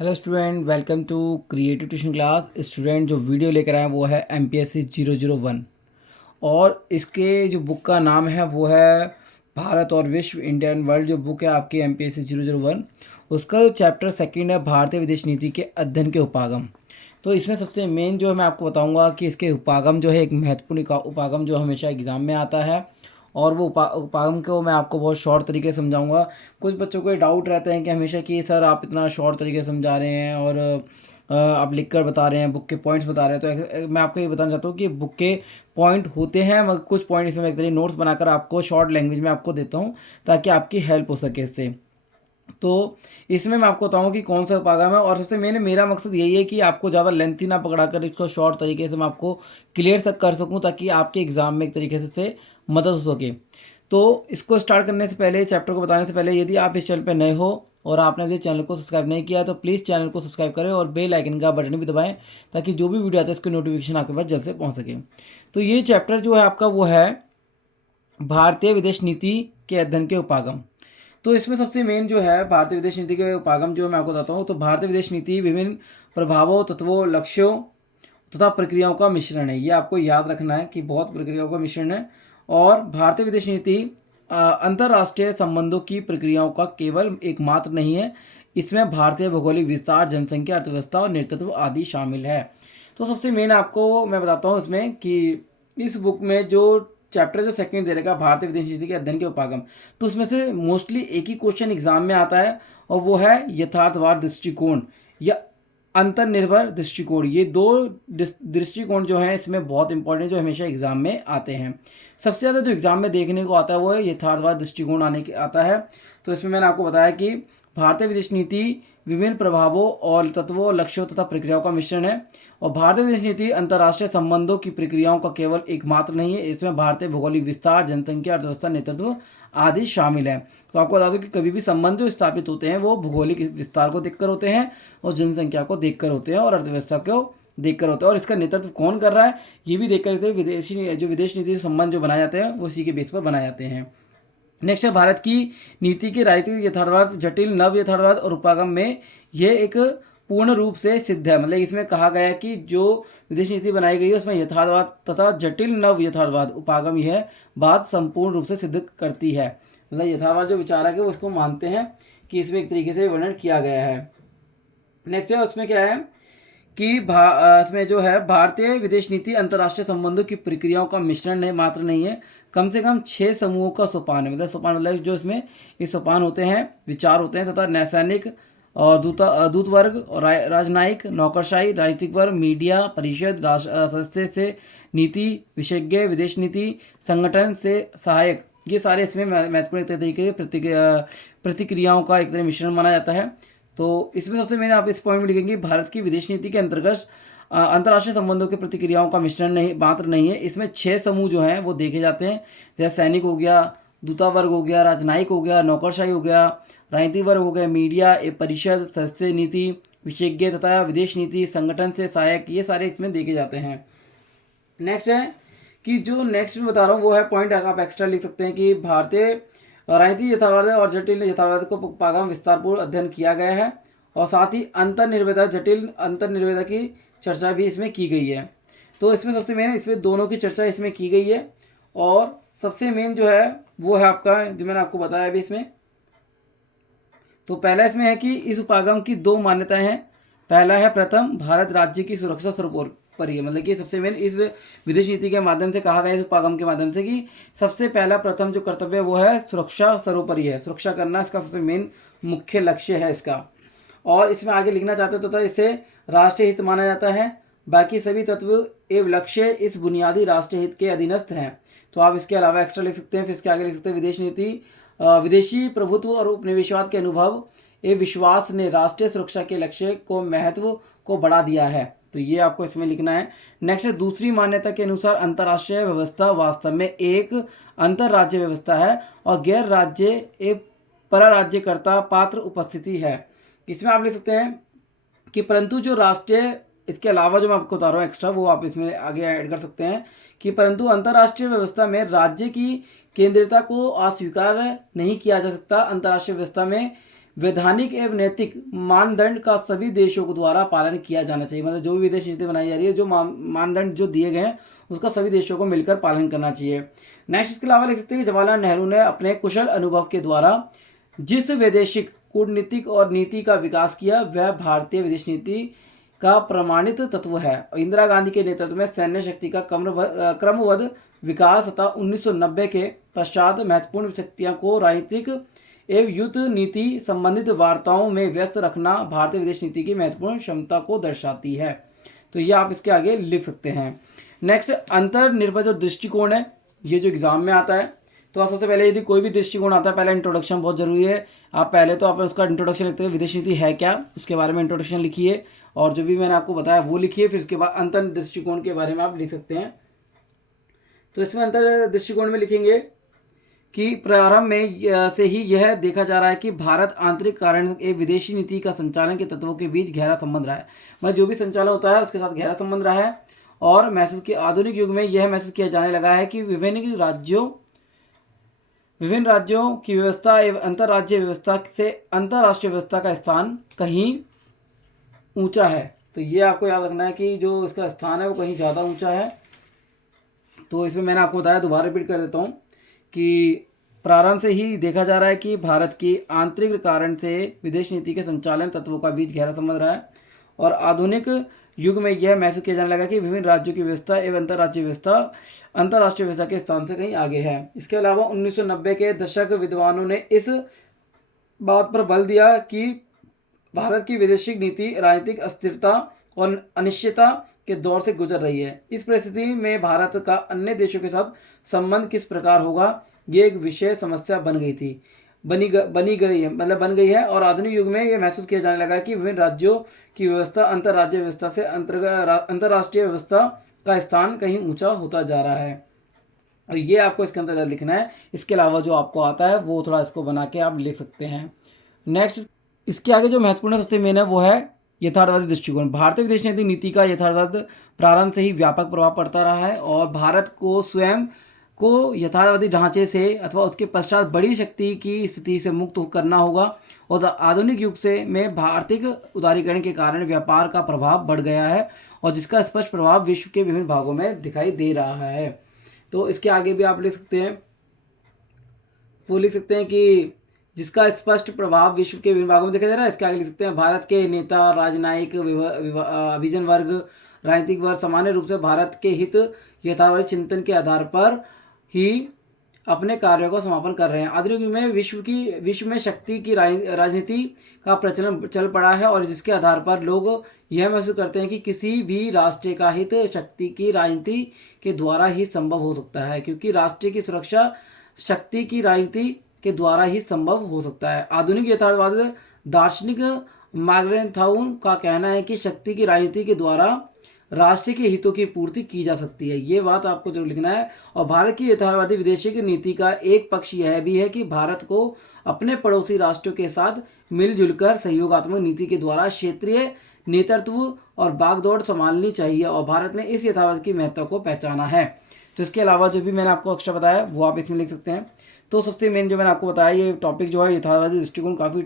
Hello student, welcome to creative tuition class. Student जो video लेकर आए हैं वो है MPSC 001 और इसके जो बुक का नाम है वो है भारत और विश्व, इंडियन वर्ल्ड। जो बुक है आपकी MPSC 001, उसका जो चैप्टर सेकंड है भारतीय विदेश नीति के अध्ययन के उपागम। तो इसमें सबसे मेन जो है मैं आपको बताऊंगा कि इसके उपागम जो है एक महत्वपूर्ण उपागम जो हमेशा एग्ज़ाम में आता है, और वो उपागम को मैं आपको बहुत शॉर्ट तरीके से समझाऊंगा। कुछ बच्चों को ये डाउट रहता है कि हमेशा कि सर आप इतना शॉर्ट तरीके से समझा रहे हैं और आप लिख कर बता रहे हैं, बुक के पॉइंट्स बता रहे हैं। तो मैं आपको ये बताना चाहता हूँ कि बुक के पॉइंट होते हैं, मगर कुछ पॉइंट इसमें मैं एक तरीके नोट्स बनाकर आपको शॉर्ट लैंग्वेज में आपको देता हूँ ताकि आपकी हेल्प हो सके इससे। तो इसमें मैं आपको बताऊँ कि कौन सा उपागम है, और सबसे मेरा मकसद यही है कि आपको ज़्यादा लेंथी ना पकड़ा कर इसको शॉर्ट तरीके से मैं आपको क्लियर कर सकूँ ताकि आपके एग्ज़ाम में एक तरीके से मदद हो सके। तो इसको स्टार्ट करने से पहले, चैप्टर को बताने से पहले, यदि आप इस चैनल पर नए हो और आपने अभी चैनल को सब्सक्राइब नहीं किया तो प्लीज़ चैनल को सब्सक्राइब करें और बेल आइकन का बटन भी दबाएं ताकि जो भी वीडियो आता है इसकी नोटिफिकेशन आपके पास जल्द से पहुंच सके। तो ये चैप्टर जो है आपका वो है भारतीय विदेश नीति के अध्ययन के उपागम। तो इसमें सबसे मेन जो है भारतीय विदेश नीति के उपागम जो मैं आपको बताता हूँ। तो भारतीय विदेश नीति विभिन्न प्रभावों, तत्वों, लक्ष्यों तथा प्रक्रियाओं का मिश्रण है। ये आपको याद रखना है कि बहुत प्रक्रियाओं का मिश्रण है। और भारतीय विदेश नीति अंतर्राष्ट्रीय संबंधों की प्रक्रियाओं का केवल एकमात्र नहीं है, इसमें भारतीय भौगोलिक विस्तार, जनसंख्या, अर्थव्यवस्था और नेतृत्व आदि शामिल है। तो सबसे मेन आपको मैं बताता हूँ इसमें कि इस बुक में जो चैप्टर जो सेकंड दे रखा भारतीय विदेश नीति के अध्ययन के उपागम, तो उसमें से मोस्टली एक ही क्वेश्चन एग्जाम में आता है और वो है यथार्थवाद दृष्टिकोण या अंतर्निर्भर दृष्टिकोण। ये दो दृष्टिकोण जो हैं इसमें बहुत इंपॉर्टेंट, जो हमेशा एग्जाम में आते हैं। सबसे ज़्यादा जो एग्जाम में देखने को आता है वो है यथार्थवाद दृष्टिकोण आता है। तो इसमें मैंने आपको बताया कि भारतीय विदेश नीति विभिन्न प्रभावों और तत्वों, लक्ष्यों तथा प्रक्रियाओं का मिश्रण है, और भारतीय विदेश नीति अंतर्राष्ट्रीय संबंधों की प्रक्रियाओं का केवल एकमात्र नहीं है, इसमें भारतीय भौगोलिक विस्तार, जनसंख्या, अर्थव्यवस्था, नेतृत्व आदि शामिल है। तो आपको बता दूं कि कभी भी संबंध जो स्थापित होते हैं वो भौगोलिक विस्तार को देखकर होते हैं और जनसंख्या को देखकर होते हैं और अर्थव्यवस्था को देखकर होते हैं, और इसका नेतृत्व कौन कर रहा है ये भी देखकर होते हैं। विदेश नीति संबंध जो बनाए जाते हैं वो इसी के बेस पर बनाए जाते हैं। नेक्स्ट है भारत की नीति के राजनीतिक यथार्थवाद, जटिल नव यथार्थवाद और उपागम में यह एक पूर्ण रूप से सिद्ध है। मतलब इसमें कहा गया है कि जो विदेश नीति बनाई गई है उसमें यथार्थवाद तथा जटिल नव यथार्थवाद उपागम यह बात संपूर्ण रूप से सिद्ध करती है। मतलब यथार्थवाद जो विचारक है वो इसको मानते हैं कि इसमें एक तरीके से वर्णन किया गया है। नेक्स्ट है उसमें क्या है कि इसमें जो है भारतीय विदेश नीति अंतर्राष्ट्रीय संबंधों की प्रक्रियाओं का मिश्रण है, मात्र नहीं है, कम से कम 6 समूहों का सोपान है। मतलब सोपान मतलब जो इसमें ये सोपान होते हैं, विचार होते हैं तथा नैसैनिक और दूत वर्ग और राजनयिक, नौकरशाही, राजनीतिक वर्ग, मीडिया, परिषद, सदस्य से नीति विशेषज्ञ, विदेश नीति संगठन से सहायक, ये सारे इसमें महत्वपूर्ण तरीके प्रतिक्रियाओं का एक तरह मिश्रण माना जाता है। तो इसमें सबसे मैंने आप इस पॉइंट में लिखेंगे भारत की विदेश नीति के अंतर्गत अंतर्राष्ट्रीय संबंधों की प्रतिक्रियाओं का मिश्रण नहीं मात्र नहीं है, इसमें 6 समूह जो हैं वो देखे जाते हैं। जैसे सैनिक हो गया, दूतावर्ग हो गया, राजनयिक हो गया, नौकरशाही हो गया, राजनीतिक वर्ग हो गया, मीडिया, परिषद, सदस्य नीति विशेषज्ञ तथा विदेश नीति संगठन से सहायक, ये सारे इसमें देखे जाते हैं। नेक्स्ट है कि जो नेक्स्ट में बता रहा हूँ वो है पॉइंट आप एक्स्ट्रा लिख सकते हैं कि भारतीय राजनीतिक यथार्थवाद और जटिल यथार्थवाद को उपागम विस्तारपूर्ण अध्ययन किया गया है, और साथ ही अंतर्निर्भरता, जटिल अंतर्निर्भरता की चर्चा भी इसमें की गई है। तो इसमें सबसे मेन इसमें दोनों की चर्चा इसमें की गई है, और सबसे मेन जो है वो है आपका जो मैंने आपको बताया अभी इसमें। तो पहला इसमें है कि इस उपागम की 2 मान्यताएं हैं। पहला है प्रथम भारत राज्य की सुरक्षा सर्वोपरि है। मतलब कि सबसे मेन इस विदेश नीति के माध्यम से कहा गया इस उपागम के माध्यम से कि सबसे पहला प्रथम जो कर्तव्य है वो है सुरक्षा सर्वोपरि है, सुरक्षा करना इसका सबसे मेन मुख्य लक्ष्य है इसका। और इसमें आगे लिखना चाहते तो इसे राष्ट्रीय हित माना जाता है, बाकी सभी तत्व एवं लक्ष्य इस बुनियादी राष्ट्रीय हित के अधीनस्थ हैं। तो आप इसके अलावा एक्स्ट्रा लिख सकते हैं, फिर इसके आगे लिख सकते हैं विदेश नीति विदेशी प्रभुत्व और उपनिवेशवाद के अनुभव ए विश्वास ने राष्ट्रीय सुरक्षा के लक्ष्य को महत्व को बढ़ा दिया है। तो ये आपको इसमें लिखना है। नेक्स्ट है दूसरी मान्यता के अनुसार अंतर्राष्ट्रीय व्यवस्था वास्तव में एक अंतर्राज्य व्यवस्था है और गैर राज्य एक पराराज्यकर्ता पात्र उपस्थिति है। इसमें आप लिख सकते हैं कि परंतु जो राष्ट्रीय, इसके अलावा जो मैं आपको बता रहा हूँ एक्स्ट्रा वो आप इसमें आगे ऐड कर सकते हैं कि परंतु अंतर्राष्ट्रीय व्यवस्था में राज्य की केंद्रीयता को अस्वीकार नहीं किया जा सकता। अंतर्राष्ट्रीय व्यवस्था में वैधानिक एवं नैतिक मानदंड का सभी देशों को द्वारा पालन किया जाना चाहिए। मतलब जो भी विदेश नीति बनाई जा रही है, जो मानदंड जो दिए गए हैं उसका सभी देशों को मिलकर पालन करना चाहिए। नेक्स्ट इसके अलावा लिख सकते हैं कि जवाहरलाल नेहरू ने अपने कुशल अनुभव के द्वारा जिस वैदेशिक कूटनीतिक और नीति का विकास किया वह भारतीय विदेश नीति का प्रमाणित तत्व है। इंदिरा गांधी के नेतृत्व में सैन्य शक्ति का क्रमबद्ध विकास तथा 1990 के पश्चात महत्वपूर्ण शक्तियों को राजनीतिक एवं युद्ध नीति संबंधित वार्ताओं में व्यस्त रखना भारतीय विदेश नीति की महत्वपूर्ण क्षमता को दर्शाती है। तो ये आप इसके आगे लिख सकते हैं। नेक्स्ट, अंतर्निर्भर जो दृष्टिकोण है, ये जो एग्जाम में आता है, तो सबसे पहले यदि कोई भी दृष्टिकोण आता है, पहले इंट्रोडक्शन बहुत जरूरी है। आप पहले तो आप उसका इंट्रोडक्शन लिखते हैं, विदेश नीति है क्या, उसके बारे में इंट्रोडक्शन लिखिए और जो भी मैंने आपको बताया वो लिखिए। फिर उसके बाद अंतर दृष्टिकोण के बारे में आप लिख सकते हैं। तो इसमें अंतर दृष्टिकोण में लिखेंगे कि प्रारंभ में से ही यह देखा जा रहा है कि भारत आंतरिक कारण एवं विदेशी नीति का संचालन के तत्वों के बीच गहरा संबंध रहा है। मतलब जो भी संचालन होता है उसके साथ गहरा संबंध रहा है और महसूस किया, आधुनिक युग में यह महसूस किया जाने लगा है कि विभिन्न राज्यों की व्यवस्था एवं अंतर्राज्य व्यवस्था से अंतर्राष्ट्रीय व्यवस्था का स्थान कहीं ऊंचा है। तो ये आपको याद रखना है कि जो इसका स्थान है वो कहीं ज़्यादा ऊंचा है। तो इसमें मैंने आपको बताया, दोबारा रिपीट कर देता हूँ कि प्रारंभ से ही देखा जा रहा है कि भारत की आंतरिक कारण से विदेश नीति के संचालन तत्वों का बीच गहरा संबंध रहा है और आधुनिक युग में यह महसूस किया जाने लगा कि विभिन्न राज्यों की व्यवस्था एवं अंतर्राष्ट्रीय व्यवस्था के स्थान से कहीं आगे है। इसके अलावा 1990 के दशक विद्वानों ने इस बात पर बल दिया कि भारत की विदेशी नीति राजनीतिक अस्थिरता और अनिश्चितता के दौर से गुजर रही है। इस परिस्थिति में भारत का अन्य देशों के साथ संबंध किस प्रकार होगा, ये एक विशेष समस्या बन गई है और आधुनिक युग में यह महसूस किया जाने लगा कि विभिन्न राज्यों की व्यवस्था अंतर्राज्य व्यवस्था से अंतर्राष्ट्रीय व्यवस्था का स्थान कहीं ऊंचा होता जा रहा है। और ये आपको इसके अंतर्गत लिखना है। इसके अलावा जो आपको आता है वो थोड़ा इसको बना के आप लिख सकते हैं। नेक्स्ट, इसके आगे जो महत्वपूर्ण सबसे मेन है वो है यथार्थवादी दृष्टिकोण। भारतीय विदेश नीति का यथार्थवाद प्रारंभ से ही व्यापक प्रभाव पड़ता रहा है और भारत को स्वयं को यथार्थवादी ढांचे से अथवा उसके पश्चात बड़ी शक्ति की स्थिति से मुक्त करना होगा। और आधुनिक युग से में भारतीय उदारीकरण के कारण व्यापार का प्रभाव बढ़ गया है और जिसका स्पष्ट प्रभाव विश्व के विभिन्न भागों में दिखाई दे रहा है। तो इसके आगे भी आप लिख सकते हैं, वो लिख सकते हैं कि जिसका स्पष्ट प्रभाव विश्व के विभिन्न भागों में दिखाई दे रहा है। इसके आगे लिख सकते हैं भारत के नेता, राजनयिक, अभिजन वर्ग, राजनीतिक वर्ग सामान्य रूप से भारत के हित यथार्थवादी चिंतन के आधार पर ही अपने कार्यों का समापन कर रहे हैं। आधुनिक युग में विश्व में शक्ति की राजनीति का प्रचलन चल पड़ा है और जिसके आधार पर लोग यह महसूस करते हैं कि किसी भी राष्ट्र का हित शक्ति की राजनीति के द्वारा ही संभव हो सकता है, क्योंकि राष्ट्र की सुरक्षा शक्ति की राजनीति के द्वारा ही संभव हो सकता है। आधुनिक यथार्थवाद दार्शनिक मार्गरेट थाउन का कहना है कि शक्ति की राजनीति के द्वारा राष्ट्र के हितों की पूर्ति की जा सकती है। ये बात आपको जरूर लिखना है। और भारत की यथार्थवादी विदेशी नीति का एक पक्ष यह भी है कि भारत को अपने पड़ोसी राष्ट्रों के साथ मिलजुल कर सहयोगात्मक नीति के द्वारा क्षेत्रीय नेतृत्व और बागडोर संभालनी चाहिए और भारत ने इस यथार्थवाद की महत्ता को पहचाना है। तो इसके अलावा जो भी मैंने आपको एक्स्ट्रा बताया वो आप इसमें लिख सकते हैं। तो सबसे मेन जो मैंने आपको बताया, ये टॉपिक जो है यथार्थवादी दृष्टिकोण काफ़ी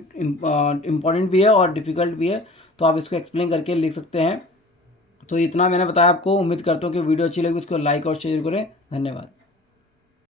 इंपॉर्टेंट भी है और डिफिकल्ट भी है, तो आप इसको एक्सप्लेन करके लिख सकते हैं। तो इतना मैंने बताया आपको। उम्मीद करता हूँ कि वीडियो अच्छी लगी, उसको लाइक और शेयर करें। धन्यवाद।